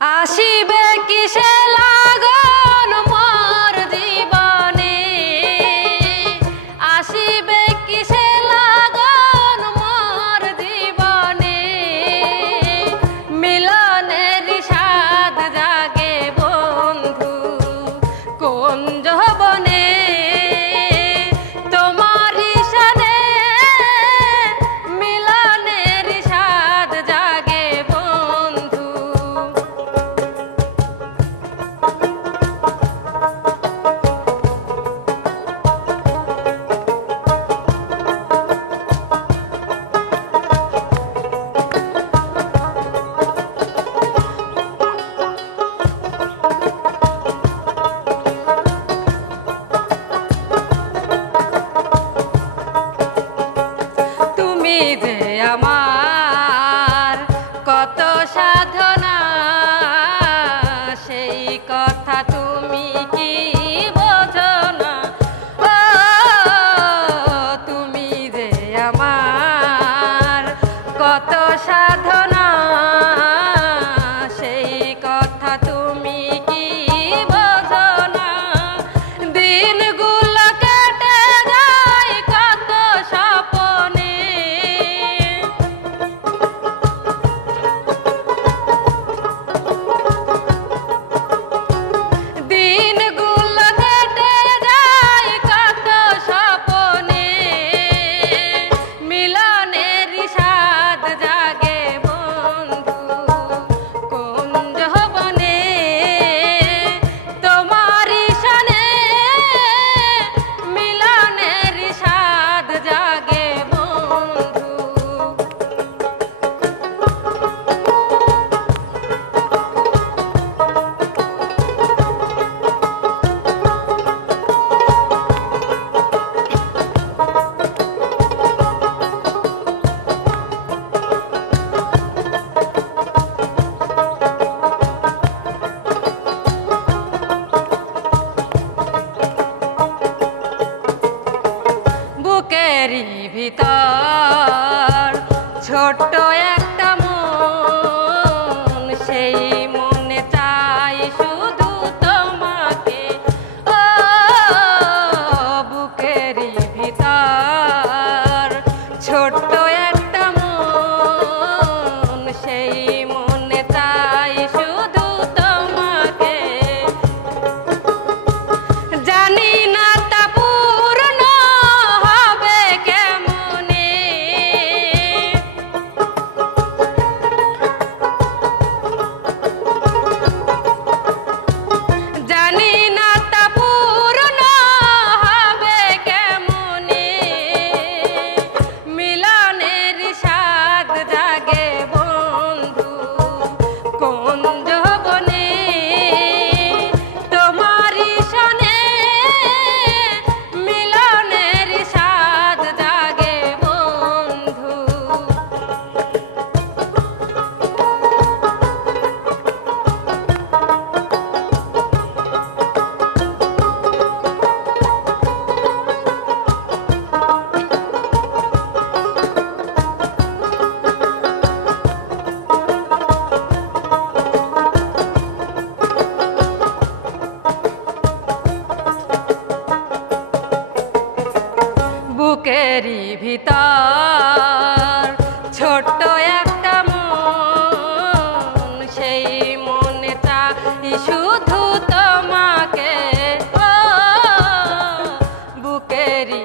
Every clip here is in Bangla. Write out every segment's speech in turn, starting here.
আসিবে কিসে লা বুকেরি ভিতর ছোট্ট এক মন ভিতর। ছোট্ট একটা মন সেই মনে চাই শুধু তোমাকে। বুকেরি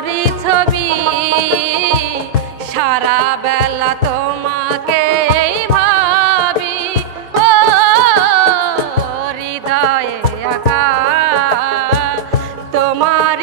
করি ছবি। সারা বেলা তোমাকে ভাবি। ও তোমার